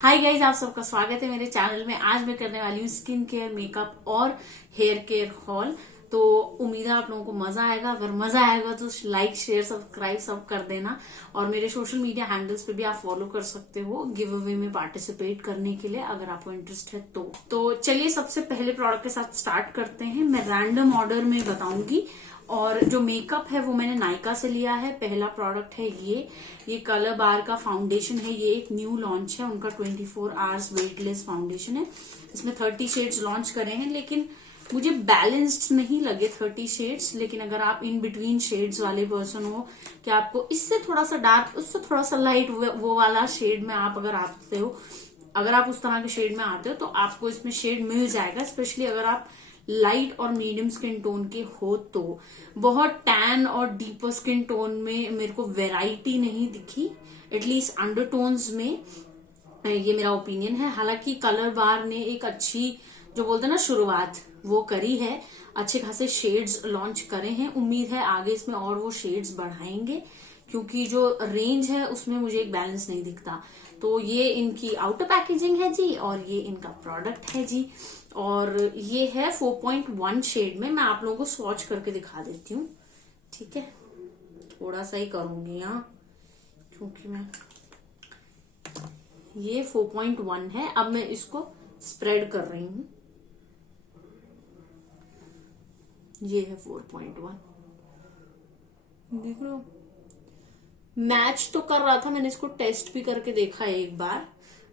Hi guys, आप सबका स्वागत है मेरे चैनल में। आज मैं करने वाली हूँ स्किन केयर, मेकअप और हेयर केयर हॉल। तो उम्मीद है आप लोगों को मजा आएगा। अगर मजा आएगा तो लाइक, शेयर, सब्सक्राइब सब कर देना। और मेरे सोशल मीडिया हैंडल्स पे भी आप फॉलो कर सकते हो गिव अवे में पार्टिसिपेट करने के लिए, अगर आपको इंटरेस्ट है तो चलिए सबसे पहले प्रोडक्ट के साथ स्टार्ट करते हैं। मैं रैंडम ऑर्डर में बताऊंगी। और जो मेकअप है वो मैंने नायका से लिया है। पहला प्रोडक्ट है ये कलर बार का फाउंडेशन है। ये एक न्यू लॉन्च है उनका, 24 आवर्स वेटलेस फाउंडेशन है। इसमें 30 शेड्स लॉन्च करे हैं, लेकिन मुझे बैलेंस्ड नहीं लगे 30 शेड्स। लेकिन अगर आप इन बिटवीन शेड्स वाले पर्सन हो कि आपको इससे थोड़ा सा डार्क, उससे थोड़ा सा लाइट, वो वाला शेड में आप अगर आते हो, अगर आप उस तरह के शेड में आते हो तो आपको इसमें शेड मिल जाएगा। स्पेशली अगर आप लाइट और मीडियम स्किन टोन के हो तो। बहुत टैन और डीपर स्किन टोन में मेरे को वैरायटी नहीं दिखी, एटलीस्ट अंडरटोन्स में। ये मेरा ओपिनियन है। हालांकि कलर बार ने एक अच्छी, जो बोलते हैं ना, शुरुआत वो करी है। अच्छे खासे शेड्स लॉन्च करे हैं। उम्मीद है आगे इसमें और वो शेड्स बढ़ाएंगे, क्योंकि जो रेंज है उसमें मुझे एक बैलेंस नहीं दिखता। तो ये इनकी आउटर पैकेजिंग है जी, और ये इनका प्रोडक्ट है जी। और ये है 4.1 शेड में। मैं आप लोगों को स्वॉच करके दिखा देती हूँ, ठीक है। थोड़ा सा ही करूंगी यहाँ, क्योंकि मैं, ये 4.1 है। अब मैं इसको स्प्रेड कर रही हूँ। ये है 4.1, देख रहे हो। मैच तो कर रहा था, मैंने इसको टेस्ट भी करके देखा है एक बार।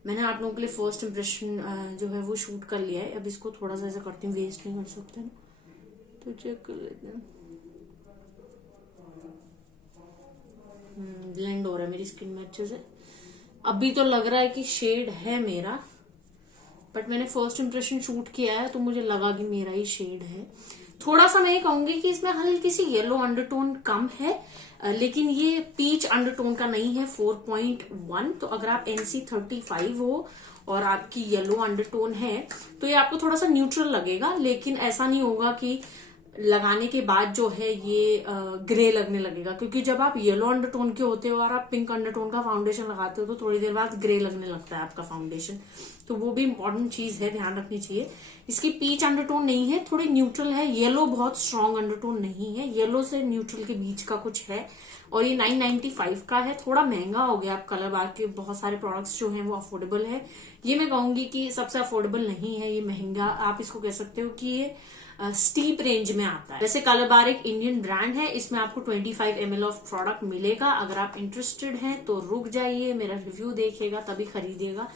मैंने आप लोगों के लिए फर्स्ट इम्प्रेशन जो है वो शूट कर लिया है। अब इसको थोड़ा सा ऐसा करती हूँ, वेस्ट नहीं कर सकते ना, तो चेक कर लेते हैं। ब्लेंड हो रहा है मेरी स्किन में अच्छे से। अभी तो लग रहा है कि शेड है मेरा, बट मैंने फर्स्ट इम्प्रेशन शूट किया है तो मुझे लगा कि मेरा ही शेड है। थोड़ा सा मैं ये कहूंगी कि इसमें हल्की सी येलो अंडरटोन कम है, लेकिन ये पीच अंडरटोन का नहीं है। 4.1, तो अगर आप NC35 हो और आपकी येलो अंडरटोन है तो ये आपको थोड़ा सा न्यूट्रल लगेगा। लेकिन ऐसा नहीं होगा कि लगाने के बाद जो है ये ग्रे लगने लगेगा, क्योंकि जब आप येलो अंडरटोन के होते हो और आप पिंक अंडरटोन का फाउंडेशन लगाते हो तो थोड़ी देर बाद ग्रे लगने लगता है आपका फाउंडेशन। तो वो भी इंपॉर्टेंट चीज है, ध्यान रखनी चाहिए। इसकी पीच अंडरटोन नहीं है, थोड़ी न्यूट्रल है। येलो बहुत स्ट्रॉन्ग अंडरटोन नहीं है, येलो से न्यूट्रल के बीच का कुछ है। और ये 995 का है। थोड़ा महंगा हो गया। आप कलर बार के बहुत सारे प्रोडक्ट्स जो हैं वो अफोर्डेबल है। ये मैं कहूंगी कि सबसे अफोर्डेबल नहीं है, ये महंगा आप इसको कह सकते हो कि ये स्टीप रेंज में आता है। वैसे कलर बार एक इंडियन ब्रांड है। इसमें आपको 25 ml ऑफ प्रोडक्ट मिलेगा। अगर आप इंटरेस्टेड हैं तो रुक जाइए, मेरा रिव्यू देखिएगा तभी खरीदिएगा।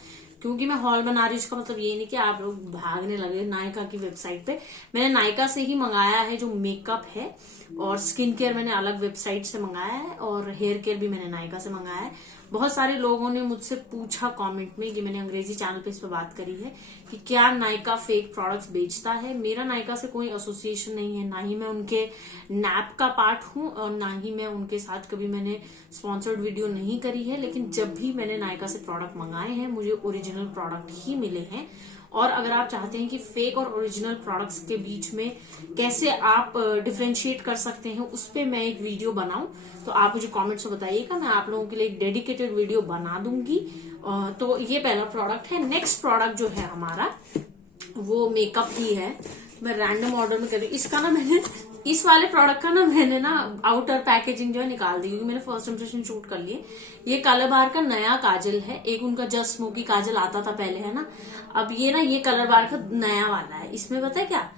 क्योंकि मैं हॉल बना रही हूँ, इसका मतलब ये नहीं कि आप लोग भागने लगे नायका की वेबसाइट पे। मैंने नायका से ही मंगाया है जो मेकअप है, और स्किन केयर मैंने अलग वेबसाइट से मंगाया है, और हेयर केयर भी मैंने नायका से मंगाया है। बहुत सारे लोगों ने मुझसे पूछा कमेंट में, कि मैंने अंग्रेजी चैनल पे इस पर बात करी है, कि क्या नायका फेक प्रोडक्ट्स बेचता है। मेरा नायका से कोई एसोसिएशन नहीं है, ना ही मैं उनके नैप का पार्ट हूं, और ना ही मैं उनके साथ कभी मैंने स्पॉन्सर्ड वीडियो नहीं करी है। लेकिन जब भी मैंने नायका से प्रोडक्ट मंगाए हैं मुझे ओरिजिनल प्रोडक्ट ही मिले हैं। और अगर आप चाहते हैं कि फेक और ओरिजिनल प्रोडक्ट्स के बीच में कैसे आप डिफरेंशिएट कर सकते हैं, उस पर मैं एक वीडियो बनाऊं, तो आप मुझे कमेंट्स में बताइएगा। मैं आप लोगों के लिए एक डेडिकेटेड वीडियो बना दूंगी। तो ये पहला प्रोडक्ट है। नेक्स्ट प्रोडक्ट जो है हमारा वो मेकअप ही है। मैं रैंडम ऑर्डर में कर रही हूँ। इसका ना मैंने, इस वाले प्रोडक्ट का ना मैंने ना आउटर पैकेजिंग जो है निकाल दी, क्योंकि मैंने फर्स्ट इम्प्रेशन शूट कर लिए। ये कलर बार का नया काजल है। एक उनका जस्ट स्मोकी काजल आता था पहले, है ना। अब ये ना, ये कलर बार का नया वाला है। इसमें पता है क्या,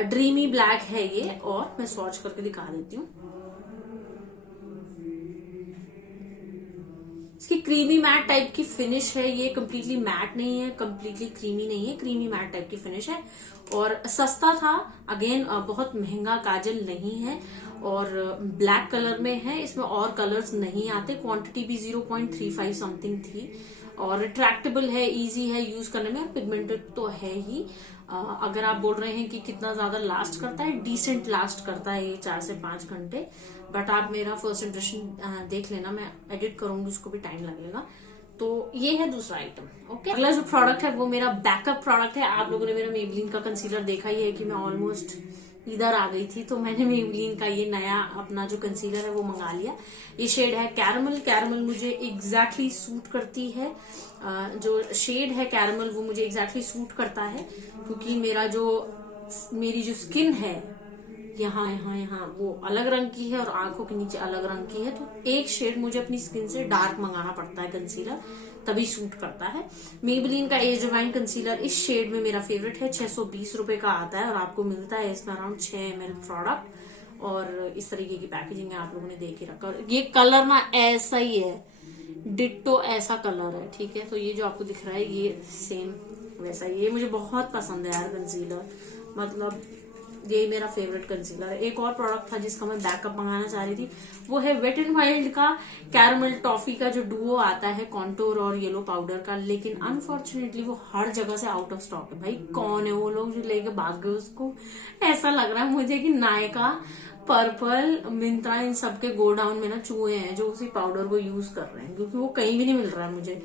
ड्रीमी ब्लैक है ये। और मैं स्वॉच करके दिखा देती हूँ। इसकी क्रीमी मैट टाइप की फिनिश है। ये कम्प्लीटली मैट नहीं है, कम्प्लीटली क्रीमी नहीं है, क्रीमी मैट टाइप की फिनिश है। और सस्ता था। अगेन बहुत महंगा काजल नहीं है, और ब्लैक कलर में है। इसमें और कलर्स नहीं आते। क्वांटिटी भी 0.35 समथिंग थी। और रिट्रैक्टेबल है, इजी है यूज करने में, पिगमेंटेड तो है ही। अगर आप बोल रहे हैं कि कितना ज्यादा लास्ट करता है, डिसेंट लास्ट करता है ये 4 से 5 घंटे। बट आप मेरा फर्स्ट इम्प्रेशन देख लेना, मैं एडिट करूंगी, उसको भी टाइम लगेगा। तो ये है दूसरा आइटम। ओके, अगला जो प्रोडक्ट है वो मेरा बैकअप प्रोडक्ट है। आप लोगों ने मेरा मेबलिन का कंसीलर देखा ही है कि मैं ऑलमोस्ट इधर आ गई थी तो मैंने मेबेलिन का ये नया अपना जो कंसीलर है वो मंगा लिया। ये शेड है कैरमल। कैरमल मुझे एग्जैक्टली सूट करती है, जो शेड है कैरमल वो मुझे एग्जैक्टली सूट करता है, क्योंकि मेरी जो स्किन है यहाँ यहाँ यहाँ वो अलग रंग की है और आंखों के नीचे अलग रंग की है, तो एक शेड मुझे अपनी स्किन से डार्क मंगाना पड़ता है कंसीलर, तभी सूट करता है। मेबेलिन का एज डिवाइन कंसीलर इस शेड में मेरा फेवरेट है। 620 रुपए का आता है और आपको मिलता है इसमें अराउंड 6 ml प्रोडक्ट, और इस तरीके की पैकेजिंग है, आप लोगों ने देख ही रखा। और ये कलर ना ऐसा ही है, डिट्टो ऐसा कलर है, ठीक है। तो ये जो आपको दिख रहा है ये सेम वैसा, ये मुझे बहुत पसंद है यार कंसीलर, मतलब ये मेरा फेवरेट कंसीलर है। एक और प्रोडक्ट था जिसका मैं बैकअप मंगाना चाह रही थी, वो है वेट एंड वाइल्ड का कैरमल टॉफी का जो डुओ आता है कॉन्टोर और येलो पाउडर का, लेकिन अनफॉर्चुनेटली वो हर जगह से आउट ऑफ स्टॉक है। भाई कौन है वो लोग जो लेके भाग गए उसको? ऐसा लग रहा है मुझे कि नायका, पर्पल, मिंत्रा, इन सबके गोडाउन में ना चूहे हैं जो उसी पाउडर को यूज कर रहे हैं, क्योंकि वो कहीं भी नहीं मिल रहा है मुझे।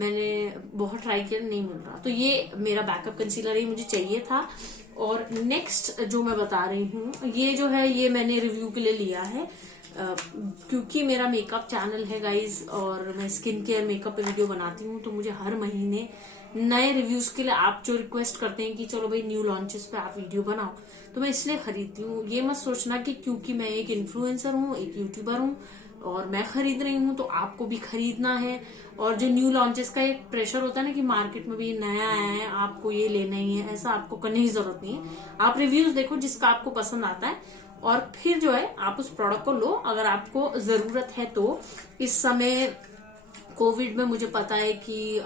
मैंने बहुत ट्राई किया, नहीं मिल रहा। तो ये मेरा बैकअप कंसीलर ही मुझे चाहिए था। और नेक्स्ट जो मैं बता रही हूँ, ये जो है ये मैंने रिव्यू के लिए लिया है, क्योंकि मेरा मेकअप चैनल है गाइज और मैं स्किन केयर मेकअप पे वीडियो बनाती हूँ, तो मुझे हर महीने नए रिव्यूज के लिए आप जो रिक्वेस्ट करते हैं कि चलो भाई न्यू लॉन्चेस पे आप वीडियो बनाओ, तो मैं इसलिए खरीदती हूँ। ये मत सोचना कि क्योंकि मैं एक इन्फ्लुएंसर हूँ, एक यूट्यूबर हूँ और मैं खरीद रही हूँ तो आपको भी खरीदना है। और जो न्यू लॉन्चेस का एक प्रेशर होता है ना कि मार्केट में भी नया आया है, आपको ये लेना ही है, ऐसा आपको करने की जरूरत नहीं है। आप रिव्यूज देखो जिसका आपको पसंद आता है और फिर जो है आप उस प्रोडक्ट को लो अगर आपको जरूरत है तो। इस समय कोविड में मुझे पता है कि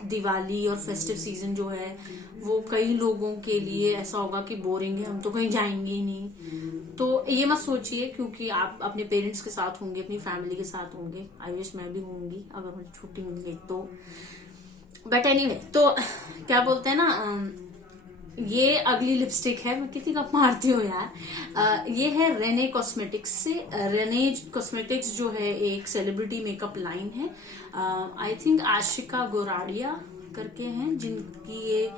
दिवाली और फेस्टिव सीजन जो है वो कई लोगों के लिए ऐसा होगा कि बोरिंग है, हम तो कहीं जाएंगे ही नहीं। तो ये मत सोचिए, क्योंकि आप अपने पेरेंट्स के साथ होंगे, अपनी फैमिली के साथ होंगे। आई विश मैं भी होंगी अगर मुझे छुट्टी मिल तो। बट एनीवे, तो क्या बोलते हैं ना, ये अगली लिपस्टिक है। मैं कितनी कप मारती हूँ यार। ये है रेने कॉस्मेटिक्स से। रेने कॉस्मेटिक्स जो है एक सेलिब्रिटी मेकअप लाइन है। आई थिंक आशिका गोराडिया करके हैं जिनकी ये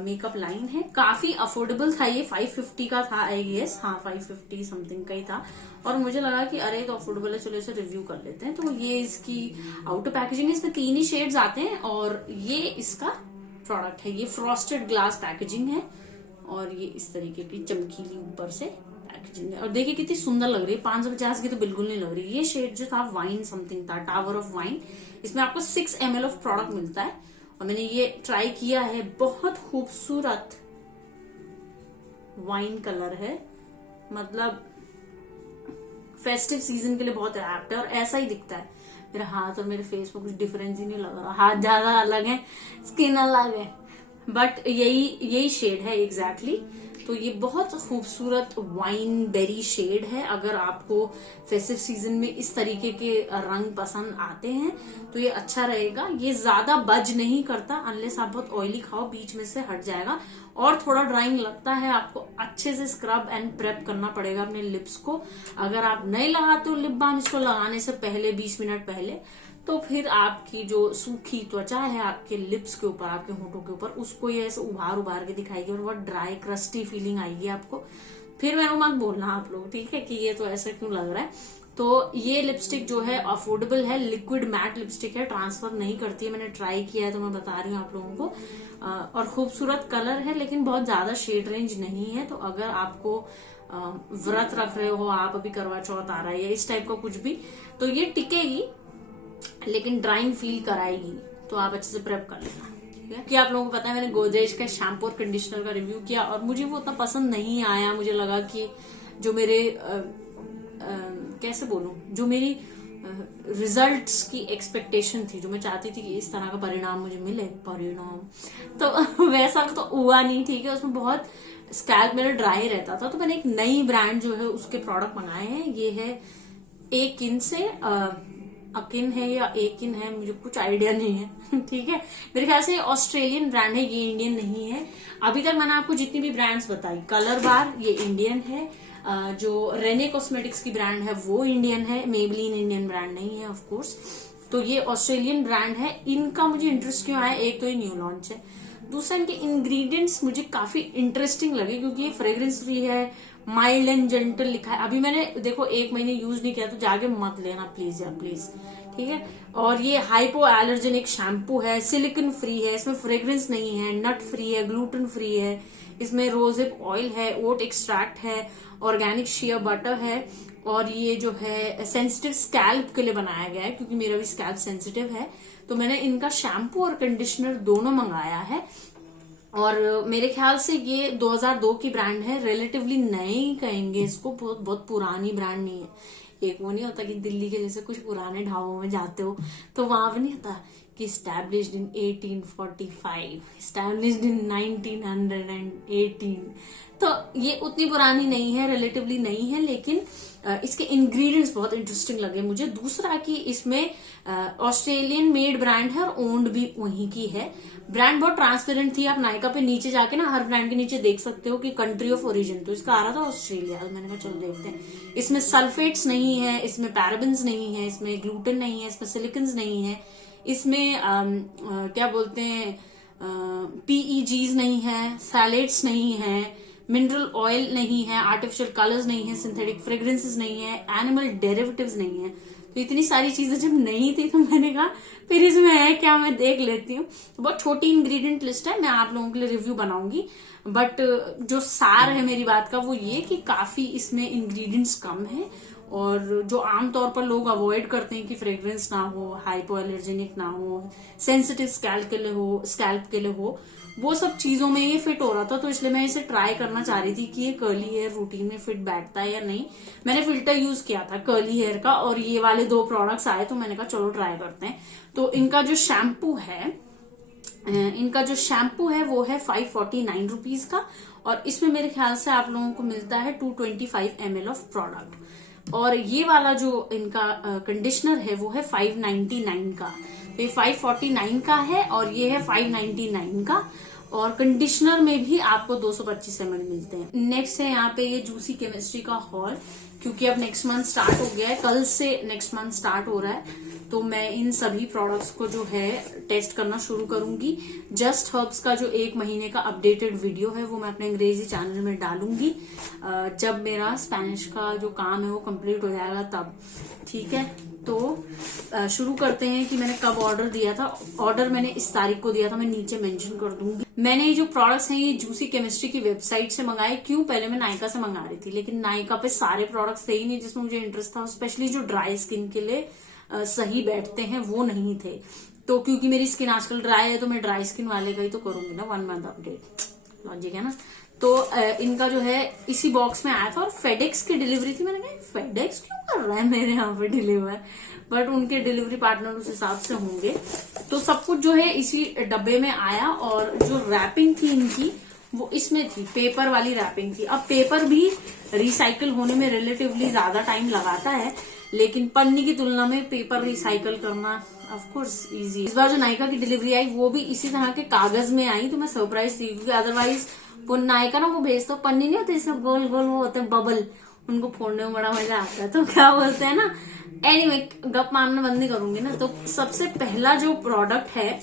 मेकअप लाइन है। काफी अफोर्डेबल था ये, 550 का था आई गेस, हाँ 550 समथिंग का ही था। और मुझे लगा कि अरे तो अफोर्डेबल है, चलो इसे रिव्यू कर लेते हैं। तो ये इसकी आउटर पैकेजिंग है, इसमें 3 ही शेड्स आते हैं और ये इसका प्रोडक्ट है। ये फ्रॉस्टेड ग्लास पैकेजिंग है और ये इस तरीके की चमकीली ऊपर से पैकेजिंग है। और देखिए कितनी सुंदर लग रही है, 550 की तो बिल्कुल नहीं लग रही। ये शेड जो था वाइन समथिंग था, टावर ऑफ वाइन। इसमें आपको 6 ml ऑफ प्रोडक्ट मिलता है और मैंने ये ट्राई किया है। बहुत खूबसूरत वाइन कलर है, मतलब फेस्टिव सीजन के लिए बहुत एप्ट है और ऐसा ही दिखता है। मेरा हाथ और मेरे फेस में कुछ डिफरेंस ही नहीं लग रहा, हाथ ज्यादा अलग है, स्किन अलग है, बट यही शेड है एग्जैक्टली। तो ये बहुत खूबसूरत वाइन बेरी शेड है। अगर आपको फेस्टिव सीजन में इस तरीके के रंग पसंद आते हैं तो ये अच्छा रहेगा। ये ज्यादा बज नहीं करता, अनलेस आप बहुत ऑयली खाओ बीच में से हट जाएगा और थोड़ा ड्राइंग लगता है। आपको अच्छे से स्क्रब एंड प्रेप करना पड़ेगा अपने लिप्स को। अगर आप नहीं लगाते हो लिप बाम इसको लगाने से पहले 20 मिनट पहले, तो फिर आपकी जो सूखी त्वचा है आपके लिप्स के ऊपर, आपके होंठों के ऊपर, उसको ये ऐसे उभार उभार के दिखाएगी और बहुत ड्राई क्रस्टी फीलिंग आएगी आपको। फिर मेरे मत बोलना आप लोग, ठीक है, कि ये तो ऐसा क्यों लग रहा है। तो ये लिपस्टिक जो है अफोर्डेबल है, लिक्विड मैट लिपस्टिक है, ट्रांसफर नहीं करती है। मैंने ट्राई किया है तो मैं बता रही हूँ आप लोगों को। और खूबसूरत कलर है लेकिन बहुत ज्यादा शेड रेंज नहीं है। तो अगर आपको व्रत रख रहे हो आप, अभी करवा चौथ आ रहा है या इस टाइप का कुछ भी, तो ये टिकेगी लेकिन ड्राइंग फील कराएगी, तो आप अच्छे से प्रेप कर लेना। कि आप लोगों को पता है मैंने गोदरेज का शैम्पू और कंडीशनर का रिव्यू किया और मुझे वो उतना पसंद नहीं आया। मुझे लगा कि जो मेरे कैसे बोलूं, जो मेरी रिजल्ट्स की एक्सपेक्टेशन थी, जो मैं चाहती थी कि इस तरह का परिणाम मुझे मिले, परिणाम तो वैसा तो हुआ नहीं, ठीक है। उसमें बहुत स्कैल्प मेरा ड्राई रहता था, तो मैंने एक नई ब्रांड जो है उसके प्रोडक्ट मंगाए हैं। ये है एकिन से, अकिन है या एकिन है, मुझे कुछ आइडिया नहीं है ठीक है। मेरे ख्याल से ऑस्ट्रेलियन ब्रांड है, ये इंडियन नहीं है। अभी तक मैंने आपको जितनी भी ब्रांड्स बताई, कलर बार ये इंडियन है, जो रेने कॉस्मेटिक्स की ब्रांड है वो इंडियन है, मेबेलिन इंडियन ब्रांड नहीं है ऑफ कोर्स। तो ये ऑस्ट्रेलियन ब्रांड है। इनका मुझे इंटरेस्ट क्यों आया, एक तो ये न्यू लॉन्च है, दूसरा इनके इंग्रेडिएंट्स मुझे काफी इंटरेस्टिंग लगे क्योंकि ये फ्रेग्रेंस फ्री है, माइल्ड एंड जेंटल लिखा है। अभी मैंने देखो 1 महीने यूज नहीं किया, तो जाके मत लेना प्लीज यार, प्लीज, ठीक है। और ये हाइपो एलर्जेनिक शैम्पू है, सिलिकन फ्री है, इसमें फ्रेग्रेंस नहीं है, नट फ्री है, ग्लूटेन फ्री है, इसमें रोजिप ऑयल है, ओट एक्सट्रैक्ट है, ऑर्गेनिक शिया बटर है, और ये जो है सेंसिटिव स्कैल्प के लिए बनाया गया है, क्योंकि मेरा भी स्कैल्प सेंसिटिव है। तो मैंने इनका शैम्पू और कंडीशनर दोनों मंगाया है। और मेरे ख्याल से ये 2002 की ब्रांड है, रिलेटिवली नए ही कहेंगे इसको, बहुत बहुत पुरानी ब्रांड नहीं है। एक वो नहीं होता कि दिल्ली के जैसे कुछ पुराने ढाबों में जाते हो तो वहां पर नहीं होता कि स्टैब्लिश्ड इन 1845, स्टैब्लिश्ड इन 1918। तो ये उतनी पुरानी नहीं है, रिलेटिवली नहीं है, लेकिन इसके इंग्रेडिएंट्स बहुत इंटरेस्टिंग लगे मुझे। दूसरा कि इसमें ऑस्ट्रेलियन मेड ब्रांड है और ओन्ड भी वहीं की है। ब्रांड बहुत ट्रांसपेरेंट थी, आप नायका पे नीचे जाके ना हर ब्रांड के नीचे देख सकते हो कि कंट्री ऑफ ओरिजिन, तो इसका आ रहा था ऑस्ट्रेलिया। मैंने कहा चलो देखते हैं। इसमें सल्फेट्स नहीं है, इसमें पैराबेन्स नहीं है, इसमें ग्लूटेन नहीं है, इसमें सिलिकन्स नहीं है, इसमें क्या बोलते हैं पीईजीज नहीं है, सैलेट्स नहीं है, मिनरल ऑयल नहीं है, आर्टिफिशियल कलर्स नहीं है, सिंथेटिक फ्रेग्रेंसेस नहीं है, एनिमल डेरिवेटिव्स नहीं है। तो इतनी सारी चीजें जब नहीं थी तो मैंने कहा फिर इसमें है क्या, मैं देख लेती हूँ। तो बहुत छोटी इंग्रेडिएंट लिस्ट है, मैं आप लोगों के लिए रिव्यू बनाऊंगी, बट जो सार है मेरी बात का वो ये कि काफी इसमें इंग्रेडिएंट्स कम है, और जो आमतौर पर लोग अवॉइड करते हैं कि फ्रेग्रेंस ना हो, हाइपो एलर्जेनिक ना हो, सेंसिटिव स्कैल्प के लिए हो, वो सब चीजों में ये फिट हो रहा था। तो इसलिए मैं इसे ट्राई करना चाह रही थी कि ये कर्ली हेयर रूटीन में फिट बैठता है या नहीं। मैंने फिल्टर यूज किया था कर्ली हेयर का, और ये वाले 2 प्रोडक्ट्स आए तो मैंने कहा चलो ट्राई करते हैं। तो इनका जो शैम्पू है वो है 549 रुपीज का, और इसमें मेरे ख्याल से आप लोगों को मिलता है 225 ml ऑफ प्रोडक्ट। और ये वाला जो इनका कंडीशनर है वो है 599 का। तो ये 549 का है और ये है 599 का, और कंडीशनर में भी आपको 225 ml मिलते हैं। नेक्स्ट है यहाँ पे ये जूसी केमिस्ट्री का हॉल, क्योंकि अब नेक्स्ट मंथ स्टार्ट हो गया है, कल से नेक्स्ट मंथ स्टार्ट हो रहा है, तो मैं इन सभी प्रोडक्ट्स को जो है टेस्ट करना शुरू करूंगी। जस्ट हर्ब्स का जो 1 महीने का अपडेटेड वीडियो है वो मैं अपने अंग्रेजी चैनल में डालूंगी जब मेरा स्पेनिश का जो काम है वो कंप्लीट हो जाएगा तब, ठीक है। तो शुरू करते हैं कि मैंने कब ऑर्डर दिया था। ऑर्डर मैंने इस तारीख को दिया था, मैं नीचे मेंशन कर दूंगी। मैंने ये जो प्रोडक्ट्स हैं ये जूसी केमिस्ट्री की वेबसाइट से मंगाए। क्यों, पहले मैं नायका से मंगा रही थी, लेकिन नायका पे सारे प्रोडक्ट्स थे ही नहीं जिसमें मुझे इंटरेस्ट था, स्पेशली जो ड्राई स्किन के लिए सही बैठते हैं वो नहीं थे। तो क्योंकि मेरी स्किन आजकल ड्राई है तो मैं ड्राई स्किन वाले का ही तो करूंगी ना 1 मंथ अपडेट, लॉजिक है ना। तो इनका जो है इसी बॉक्स में आया था, और फेडेक्स की डिलीवरी थी। मैंने कहा फेडेक्स क्यों कर रहा है मेरे यहाँ पे डिलीवर, बट उनके डिलीवरी पार्टनर उस हिसाब से होंगे। तो सब कुछ जो है इसी डब्बे में आया, और जो रैपिंग थी इनकी वो इसमें थी, पेपर वाली रैपिंग थी। अब पेपर भी रिसाइकल होने में रिलेटिवली ज्यादा टाइम लगाता है, लेकिन पन्नी की तुलना में पेपर रिसाइकल करना ऑफ कोर्स इजी। इस बार जो नायका की डिलीवरी आई वो भी इसी तरह के कागज में आई, तो मैं सरप्राइज थी, क्योंकि अदरवाइज वो नायका ना वो भेजता पन्नी नहीं होती, इसमें गोल गोल वो होते हैं बबल, उनको फोड़ने में बड़ा मजा आता है। तो क्या बोलते हैं ना, एनीवे गप मारना बंद नहीं करूंगी ना। तो सबसे पहला जो प्रोडक्ट है,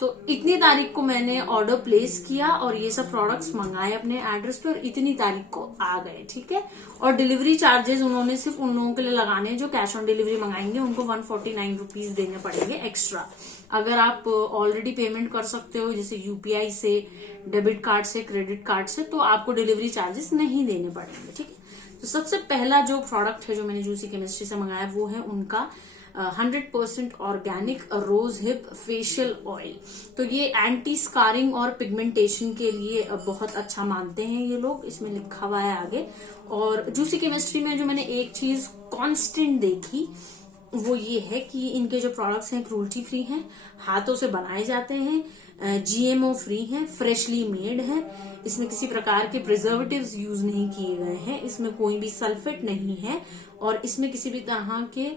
तो इतनी तारीख को मैंने ऑर्डर प्लेस किया और ये सब प्रोडक्ट्स मंगाए अपने एड्रेस पे, और इतनी तारीख को आ गए, ठीक है। और डिलीवरी चार्जेस उन्होंने सिर्फ उन लोगों के लिए लगाने जो कैश ऑन डिलीवरी मंगाएंगे, उनको 149 रुपीज देने पड़ेंगे एक्स्ट्रा। अगर आप ऑलरेडी पेमेंट कर सकते हो जैसे यूपीआई से, डेबिट कार्ड से, क्रेडिट कार्ड से, तो आपको डिलीवरी चार्जेस नहीं देने पड़ेंगे, ठीक है। तो सबसे पहला जो प्रोडक्ट है जो मैंने जूसी केमिस्ट्री से मंगाया वो है उनका 100% organic rose hip facial oil. तो ये एंटी स्कारिंग और पिगमेंटेशन के लिए बहुत अच्छा मानते हैं ये लोग, इसमें लिखा हुआ है आगे। और जूसी केमिस्ट्री में जो मैंने एक चीज कांस्टेंट देखी वो ये है कि इनके जो प्रोडक्ट्स हैं क्रूल्टी फ्री हैं, हाथों से बनाए जाते हैं, जीएमओ फ्री हैं, फ्रेशली मेड है, इसमें किसी प्रकार के प्रिजर्वेटिव्स यूज नहीं किए गए हैं, इसमें कोई भी सल्फेट नहीं है, और इसमें किसी भी तरह के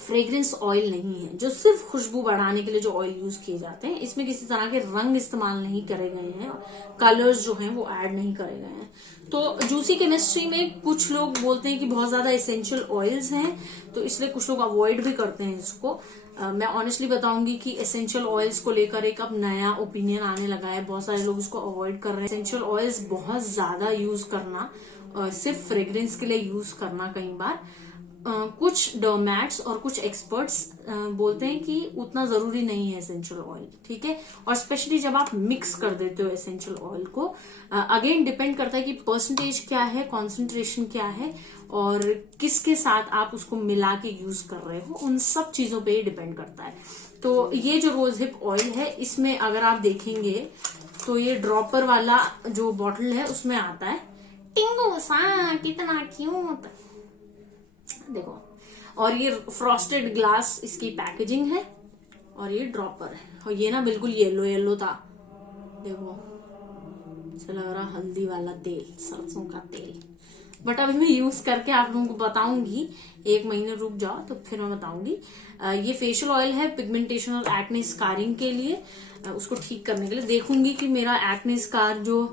फ्रेग्रेंस ऑयल नहीं है, जो सिर्फ खुशबू बढ़ाने के लिए जो ऑयल यूज किए जाते हैं। इसमें किसी तरह के रंग इस्तेमाल नहीं करे गए हैं, कलर्स जो हैं वो ऐड नहीं करे गए हैं। तो जूसी केमिस्ट्री में कुछ लोग बोलते हैं कि बहुत ज्यादा एसेंशियल ऑयल्स हैं, तो इसलिए कुछ लोग अवॉइड भी करते हैं इसको। मैं ऑनेस्टली बताऊंगी कि एसेंशियल ऑयल्स को लेकर एक अब नया ओपिनियन आने लगा है, बहुत सारे लोग इसको अवॉइड कर रहे हैं। एसेंशियल ऑयल्स बहुत ज्यादा यूज करना, सिर्फ फ्रेग्रेंस के लिए यूज करना कई बार कुछ डर्मैट्स और कुछ एक्सपर्ट्स बोलते हैं कि उतना जरूरी नहीं है एसेंशियल ऑयल, ठीक है। और स्पेशली जब आप मिक्स कर देते हो एसेंशियल ऑयल को, अगेन डिपेंड करता है कि परसेंटेज क्या है, कॉन्सेंट्रेशन क्या है और किसके साथ आप उसको मिला के यूज कर रहे हो, उन सब चीजों पे डिपेंड करता है। तो ये जो रोज हिप ऑयल है, इसमें अगर आप देखेंगे तो ये ड्रॉपर वाला जो बॉटल है उसमें आता है, टिंगू सा कितना क्यूट देखो। और ये फ्रॉस्टेड ग्लास इसकी पैकेजिंग है और ये ड्रॉपर है। और ये ना बिल्कुल येलो येलो था, देखो ऐसा लग रहा हल्दी वाला तेल, सरसों का तेल। बट अभी मैं यूज करके आप लोगों को बताऊंगी, 1 महीने रुक जाओ तो फिर मैं बताऊंगी। ये फेशियल ऑयल है पिगमेंटेशन और एक्ने स्कारिंग के लिए, उसको ठीक करने के लिए। देखूंगी कि मेरा एक्ने स्कार जो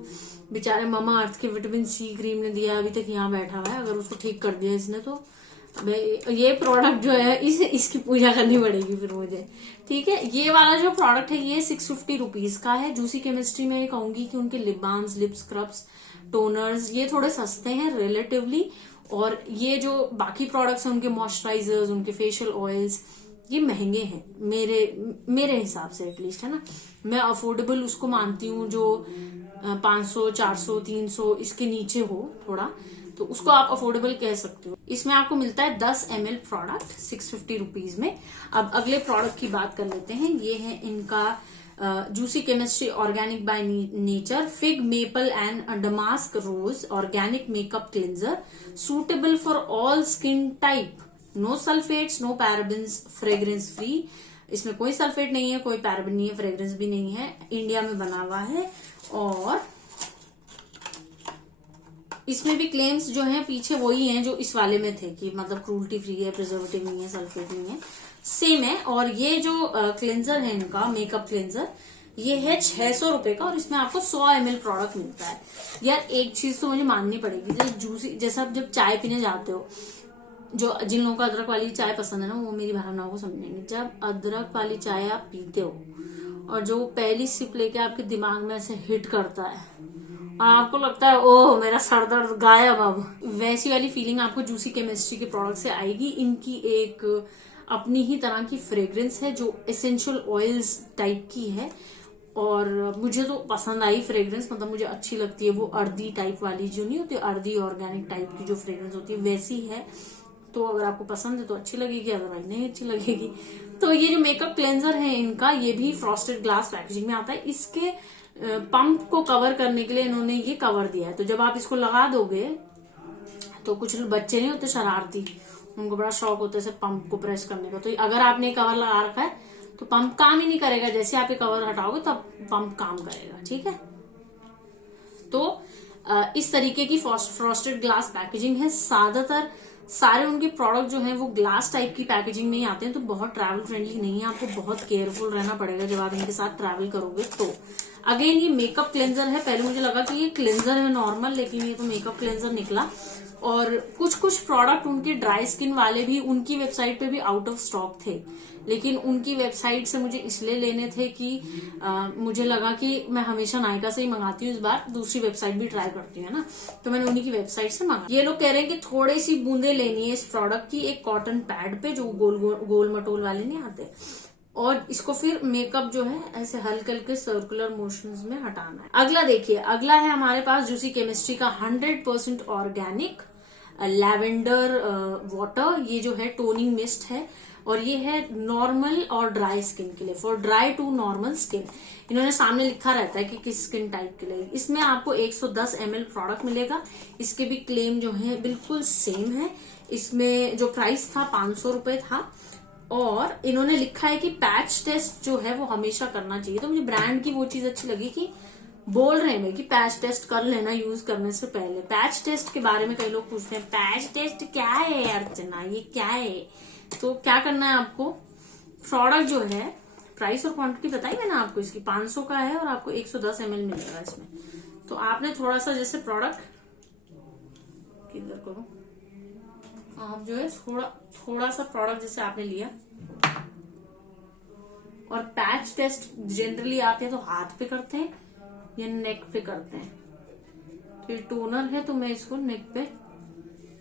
बेचारे मामा अर्थ के विटामिन सी क्रीम ने दिया अभी तक यहाँ बैठा हुआ है, अगर उसको ठीक कर दिया इसने तो ये प्रोडक्ट जो है इसकी पूजा करनी पड़ेगी फिर मुझे, ठीक है। ये वाला जो प्रोडक्ट है ये 650 रुपीज का है। जूसी केमिस्ट्री में कहूंगी कि उनके lip balms, lip scrubs, toners ये थोड़े सस्ते हैं रिलेटिवली। और ये जो बाकी प्रोडक्ट्स हैं उनके मॉइस्चराइजर्स, उनके फेशियल ऑयल्स ये महंगे हैं मेरे हिसाब से एटलीस्ट, है ना। मैं अफोर्डेबल उसको मानती हूँ जो 500, 400, 300 इसके नीचे हो थोड़ा, तो उसको आप अफोर्डेबल कह सकते हो। इसमें आपको मिलता है 10 ml प्रोडक्ट 650 रुपीज में। अब अगले प्रोडक्ट की बात कर लेते हैं। ये है इनका juicy chemistry organic by nature fig maple and damask rose organic makeup cleanser, suitable for all skin type, no sulphates, no parabens, fragrance free. इसमें कोई सल्फेट नहीं है, कोई पैराबेन नहीं है, फ्रेग्रेंस भी नहीं है, इंडिया में बना हुआ है। और इसमें भी क्लेम्स जो हैं पीछे वही हैं जो इस वाले में थे कि मतलब क्रूल्टी फ्री है, प्रिजर्वेटिव नहीं है, सल्फेट नहीं है, सेम है। और ये जो क्लेंजर है इनका मेकअप क्लेंजर, ये है 600 रुपए का और इसमें आपको 100 ml प्रोडक्ट मिलता है। यार एक चीज तो मुझे माननी पड़ेगी, जैसे जूसी, जैसा आप जब चाय पीने जाते हो, जो जिन लोगों को अदरक वाली चाय पसंद है ना वो मेरी भावनाओं को समझेंगे। जब अदरक वाली चाय आप पीते हो और जो पहली सिप लेके आपके दिमाग में ऐसे हिट करता है और आपको लगता है ओह मेरा सर दर्द गायब, अब वैसी वाली फीलिंग आपको जूसी केमिस्ट्री के प्रोडक्ट से आएगी। इनकी एक अपनी ही तरह की फ्रेग्रेंस है जो एसेंशियल ऑयल्स टाइप की है और मुझे तो पसंद आई फ्रेग्रेंस, मतलब मुझे अच्छी लगती है। वो अर्दी टाइप वाली जो नहीं होती, अर्दी ऑर्गेनिक टाइप की जो फ्रेग्रेंस होती है वैसी है। तो अगर आपको पसंद है तो अच्छी लगेगी, अगर नहीं अच्छी लगेगी। तो ये जो मेकअप क्लेंजर है इनका, ये भी फ्रॉस्टेड ग्लास पैकेजिंग में आता है। इसके पंप को कवर करने के लिए इन्होंने ये कवर दिया है, तो जब आप इसको लगा दोगे तो कुछ बच्चे नहीं होते शरारती, उनको बड़ा शौक होता है सिर्फ पंप को प्रेस करने का। तो अगर आपने कवर लगा रखा है तो पंप काम ही नहीं करेगा, जैसे आप ये कवर हटाओगे तब पंप काम करेगा, ठीक है। तो इस तरीके की फ्रॉस्टेड ग्लास पैकेजिंग है। ज्यादातर सारे उनके प्रोडक्ट जो हैं वो ग्लास टाइप की पैकेजिंग में ही आते हैं, तो बहुत ट्रैवल फ्रेंडली नहीं है। आपको बहुत केयरफुल रहना पड़ेगा जब आप इनके साथ ट्रैवल करोगे। तो अगेन ये मेकअप क्लेंजर है। पहले मुझे लगा कि ये क्लेंजर है नॉर्मल, लेकिन ये तो मेकअप क्लेंजर निकला। और कुछ कुछ प्रोडक्ट उनके ड्राई स्किन वाले भी उनकी वेबसाइट पे भी आउट ऑफ स्टॉक थे, लेकिन उनकी वेबसाइट से मुझे इसलिए लेने थे कि मुझे लगा कि मैं हमेशा नायका से ही मंगाती हूँ, इस बार दूसरी वेबसाइट भी ट्राई करती हूँ ना, तो मैंने उन्हीं की वेबसाइट से मंगा। ये लोग कह रहे हैं कि थोड़ी सी बूंदे लेनी है इस प्रोडक्ट की एक कॉटन पैड पे, जो गोल मटोल वाले नहीं आते, और इसको फिर मेकअप जो है ऐसे हल्के हल्के सर्कुलर मोशंस में हटाना है। अगला देखिए, अगला है हमारे पास जूसी केमिस्ट्री का 100% ऑर्गेनिक लैवेंडर वाटर। ये जो है टोनिंग मिस्ट है और ये है नॉर्मल और ड्राई स्किन के लिए, for dry to normal skin. इन्होंने सामने लिखा रहता है कि किस स्किन टाइप के लिए। इसमें आपको 110 ml प्रोडक्ट मिलेगा। इसके भी क्लेम जो है बिल्कुल सेम है। इसमें जो प्राइस था 500 रुपए था और इन्होंने लिखा है कि पैच टेस्ट जो है वो हमेशा करना चाहिए। तो मुझे ब्रांड की वो चीज अच्छी लगी कि बोल रहे हैं कि पैच टेस्ट कर लेना यूज करने से पहले। पैच टेस्ट के बारे में कई लोग पूछते हैं पैच टेस्ट क्या है अर्चना, ये क्या है? तो क्या करना है आपको, प्रोडक्ट जो है प्राइस और क्वांटिटी बताई मैंने आपको, इसकी 500 का है और आपको 110 ml मिलेगा इसमें। तो आपने थोड़ा सा जैसे प्रोडक्ट किधर करो, आप जो है थोड़ा सा प्रोडक्ट जैसे आपने लिया और पैच टेस्ट जनरली आप या तो हाथ पे करते हैं या नेक पे करते हैं। तो ये टोनर है तो मैं इसको नेक पे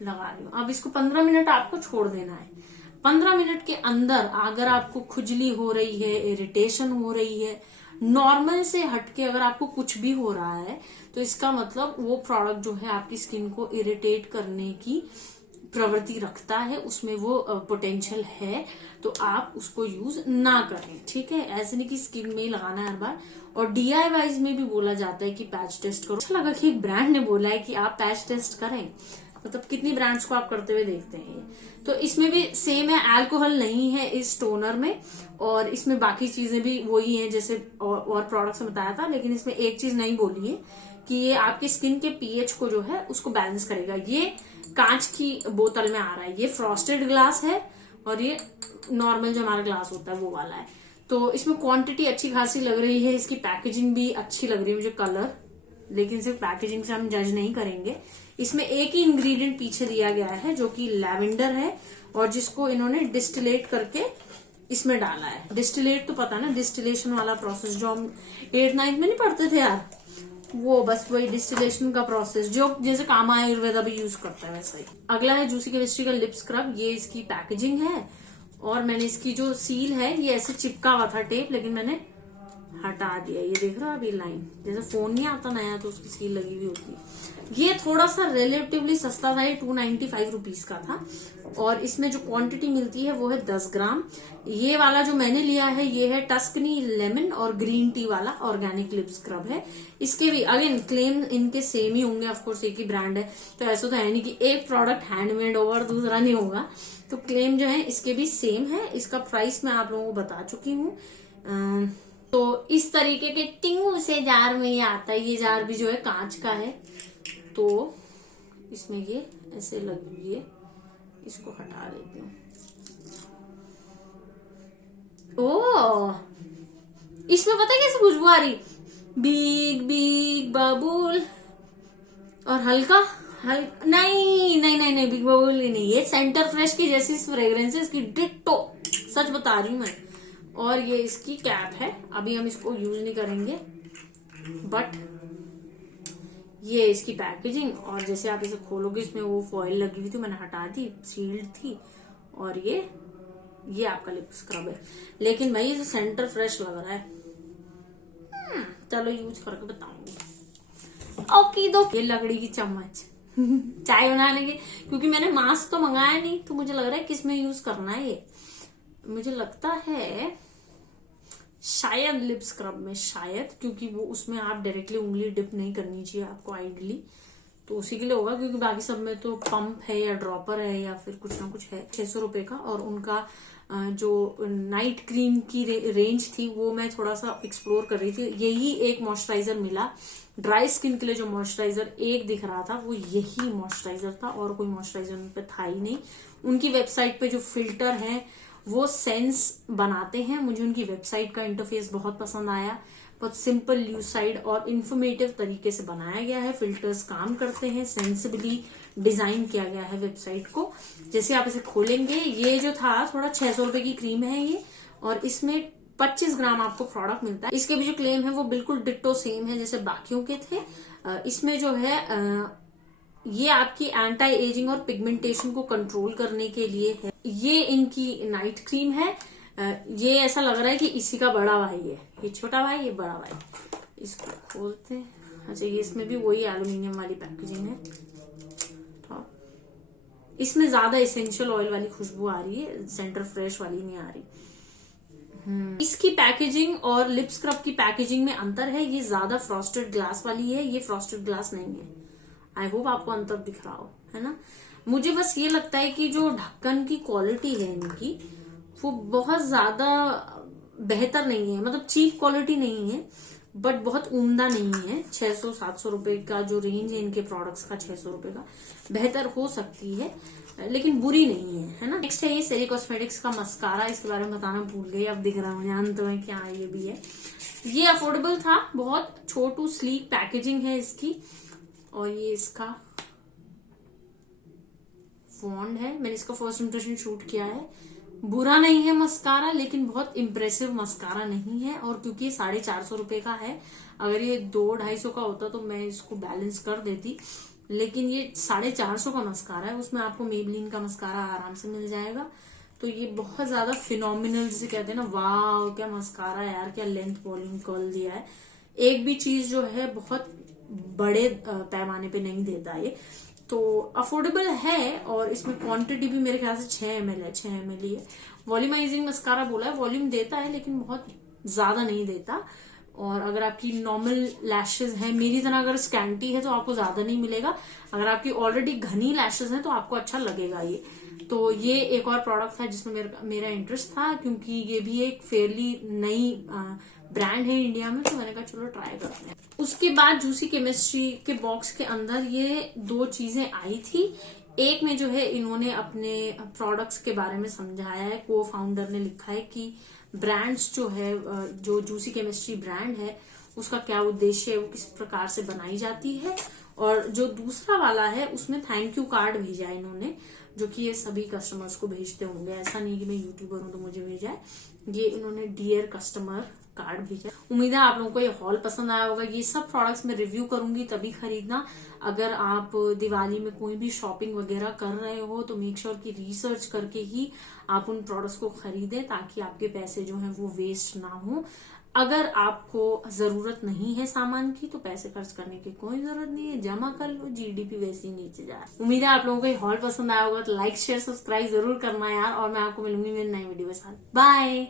लगा रही हूँ। अब इसको 15 मिनट आपको छोड़ देना है। 15 मिनट के अंदर अगर आपको खुजली हो रही है, इरिटेशन हो रही है, नॉर्मल से हटके अगर आपको कुछ भी हो रहा है, तो इसका मतलब वो प्रोडक्ट जो है आपकी स्किन को इरिटेट करने की प्रवृत्ति रखता है, उसमें वो पोटेंशियल है, तो आप उसको यूज ना करें। ठीक है, ऐसे नहीं कि स्किन में ही लगाना है हर बार। और DIYs में भी बोला जाता है कि पैच टेस्ट करो। अच्छा लगा कि एक ब्रांड ने बोला है कि आप पैच टेस्ट करें, मतलब कितनी ब्रांड्स को आप करते हुए देखते हैं। तो इसमें भी सेम है, अल्कोहल नहीं है इस टोनर में, और इसमें बाकी चीजें भी वही हैं जैसे और प्रोडक्ट्स में बताया था। लेकिन इसमें एक चीज नहीं बोली है कि ये आपकी स्किन के pH को जो है उसको बैलेंस करेगा। ये कांच की बोतल में आ रहा है, ये फ्रॉस्टेड ग्लास है और ये नॉर्मल जो हमारा ग्लास होता है वो वाला है। तो इसमें क्वांटिटी अच्छी खासी लग रही है, इसकी पैकेजिंग भी अच्छी लग रही है मुझे, कलर। लेकिन सिर्फ पैकेजिंग से हम जज नहीं करेंगे। इसमें एक ही इंग्रेडिएंट पीछे दिया गया है जो कि लैवेंडर है, और जिसको इन्होंने डिस्टिलेट करके इसमें डाला है। डिस्टिलेट तो पता ना, डिस्टिलेशन वाला प्रोसेस जो हम 8th-9th में नहीं पढ़ते थे यार, वो बस वही डिस्टिलेशन का प्रोसेस जो जैसे कामा आयुर्वेदा भी यूज करता है वैसा ही। अगला है जूसी केमिस्ट्री का लिप स्क्रब। ये इसकी पैकेजिंग है, और मैंने इसकी जो सील है ये ऐसे चिपका हुआ था टेप, लेकिन मैंने हटा दिया। ये देख रहा अभी लाइन, जैसे फोन नहीं आता नया तो उसकी सील लगी हुई होती है। ये थोड़ा सा रिलेटिवली सस्ता था, ये 295 रुपीज का था, और इसमें जो क्वांटिटी मिलती है वो है 10 ग्राम। ये वाला जो मैंने लिया है ये है टस्कनी लेमन और ग्रीन टी वाला ऑर्गेनिक लिप स्क्रब है। इसके भी अगेन क्लेम इनके सेम ही होंगे, ऑफकोर्स एक ही ब्रांड है, तो ऐसा तो है नहीं कि एक प्रोडक्ट हैंडमेड होगा और दूसरा नहीं होगा। तो क्लेम जो है इसके भी सेम है। इसका प्राइस मैं आप लोगों को बता चुकी हूँ। तो इस तरीके के टिंगू से जार में ये आता है। ये जार भी जो है कांच का है, तो इसमें ये ऐसे लगी हुई है, इसको हटा देती हूँ। ओ, इसमें पता है कैसे खुशबू आ रही, बिग बिग बबूल, और हल्का नहीं नहीं नहीं नहीं, बिग बबूल ही नहीं, ये सेंटर फ्रेश की जैसी फ्रेग्रेंस है इसकी, डिट्टो, सच बता रही हूँ मैं। और ये इसकी कैप है, अभी हम इसको यूज नहीं करेंगे, बट ये इसकी पैकेजिंग। और जैसे आप इसे खोलोगे इसमें वो फॉइल लगी हुई थी, मैंने हटा दी, सील्ड थी। और ये आपका लिप स्क्रब है, लेकिन भाई ये सेंटर फ्रेश लग रहा है। चलो यूज करके बताऊंगी। ओके दो, ये लकड़ी की चम्मच चाय बनाने की, क्योंकि मैंने मास्क तो मंगाया नहीं, तो मुझे लग रहा है किस में यूज करना है ये। मुझे लगता है शायद लिप स्क्रब में, शायद, क्योंकि वो उसमें आप डायरेक्टली उंगली डिप नहीं करनी चाहिए आपको आइडियली, तो उसी के लिए होगा। क्योंकि बाकी सब में तो पंप है या ड्रॉपर है या फिर कुछ ना कुछ है। 600 रुपए का, और उनका जो नाइट क्रीम की रेंज थी वो मैं थोड़ा सा एक्सप्लोर कर रही थी। यही एक मॉइस्चराइजर मिला ड्राई स्किन के लिए, जो मॉइस्चराइजर एक दिख रहा था वो यही मॉइस्चराइजर था, और कोई मॉइस्चराइजर उन पे था ही नहीं। उनकी वेबसाइट पे जो फिल्टर है वो सेंस बनाते हैं। मुझे उनकी वेबसाइट का इंटरफेस बहुत पसंद आया, बहुत सिंपल, ल्यूसाइड और इन्फॉर्मेटिव तरीके से बनाया गया है। फिल्टर्स काम करते हैं, सेंसिबली डिजाइन किया गया है वेबसाइट को। जैसे आप इसे खोलेंगे, ये जो था थोड़ा 600 रुपए की क्रीम है ये, और इसमें 25 ग्राम आपको प्रोडक्ट मिलता है। इसके भी जो क्लेम है वो बिल्कुल डिट्टो सेम है जैसे बाकियों के थे। इसमें जो है ये आपकी एंटी एजिंग और पिगमेंटेशन को कंट्रोल करने के लिए है। ये इनकी नाइट क्रीम है। ये ऐसा लग रहा है कि इसी का बड़ा भाई है, ये छोटा भाई, ये बड़ा भाई। इसको खोलते हैं। अच्छा, ये इसमें भी वही एल्यूमिनियम वाली पैकेजिंग है। तो इसमें ज्यादा एसेंशियल ऑयल वाली खुशबू आ रही है, सेंटर फ्रेश वाली नहीं आ रही। इसकी पैकेजिंग और लिप स्क्रब की पैकेजिंग में अंतर है। ये ज्यादा फ्रॉस्टेड ग्लास वाली है, ये फ्रॉस्टेड ग्लास नहीं है। आई होप आपको अंतर दिख रहा हो, है ना। मुझे बस ये लगता है कि जो ढक्कन की क्वालिटी है इनकी वो बहुत ज्यादा बेहतर नहीं है, मतलब चीप क्वालिटी नहीं है, बट बहुत उम्दा नहीं है। 600-700 रुपए का जो रेंज है इनके प्रोडक्ट्स का, 600 रुपए का, बेहतर हो सकती है लेकिन बुरी नहीं है ना। नेक्स्ट है ये सेरी कॉस्मेटिक्स का मस्कारा। इसके बारे में बताना भूल गई, अब दिख रहा है मुझे अंत में क्या ये भी है। ये अफोर्डेबल था बहुत, छोटू स्लीक पैकेजिंग है इसकी, और ये इसका फॉन्ट है। मैंने इसका फर्स्ट इंप्रेशन शूट किया है, बुरा नहीं है मस्कारा, लेकिन बहुत इम्प्रेसिव मस्कारा नहीं है। और क्योंकि ये 450 का है, अगर ये 200-250 का होता तो मैं इसको बैलेंस कर देती, लेकिन ये 450 का मस्कारा है, उसमें आपको मेबलिन का मस्कारा आराम से मिल जाएगा। तो ये बहुत ज्यादा फिनोमिनल जिसे कहते हैं ना, वाह क्या मस्कारा यार, क्या लेंथ वॉल्यूम कर्ल दिया है। एक भी चीज जो है बहुत बड़े पैमाने पे नहीं देता ये, तो अफोर्डेबल है। और इसमें क्वांटिटी भी मेरे ख्याल से 6 ml है, 6 ml ही है। वॉल्यूमाइजिंग मस्कारा बोला है, वॉल्यूम देता है लेकिन बहुत ज्यादा नहीं देता। और अगर आपकी नॉर्मल लैशेज है मेरी तरह, अगर स्कैंटी है तो आपको ज्यादा नहीं मिलेगा। अगर आपकी ऑलरेडी घनी लैशेज है तो आपको अच्छा लगेगा ये। तो ये एक और प्रोडक्ट था जिसमें मेरा इंटरेस्ट था, क्योंकि ये भी एक फेयरली नई ब्रांड है इंडिया में, तो मैंने कहा चलो ट्राई करते हैं। उसके बाद जूसी केमिस्ट्री के बॉक्स के अंदर ये 2 चीजें आई थी। एक में जो है इन्होंने अपने प्रोडक्ट्स के बारे में समझाया है, को फाउंडर ने लिखा है कि ब्रांड्स जो है, जो जूसी केमिस्ट्री ब्रांड है उसका क्या उद्देश्य है, वो किस प्रकार से बनाई जाती है। और जो दूसरा वाला है उसमें थैंक यू कार्ड भेजा है इन्होंने, जो कि ये सभी कस्टमर्स को भेजते होंगे, ऐसा नहीं कि मैं यूट्यूबर हूं तो मुझे भेजा है। ये इन्होंने डियर कस्टमर कार्ड भेजा। उम्मीद है आप लोगों को ये हॉल पसंद आया होगा। ये सब प्रोडक्ट्स मैं रिव्यू करूंगी तभी खरीदना। अगर आप दिवाली में कोई भी शॉपिंग वगैरह कर रहे हो तो मेक श्योर कि रिसर्च करके ही आप उन प्रोडक्ट्स को खरीदें, ताकि आपके पैसे जो हैं वो वेस्ट ना हो। अगर आपको जरूरत नहीं है सामान की तो पैसे खर्च करने की कोई जरूरत नहीं है, जमा कर लो, जीडीपी वैसे ही नीचे जा रहा है। उम्मीद है आप लोगों को ये हॉल पसंद आया होगा, तो लाइक शेयर सब्सक्राइब जरूर करना यार। और मैं आपको मिलूंगी मेरी नई वीडियो के साथ। बाय।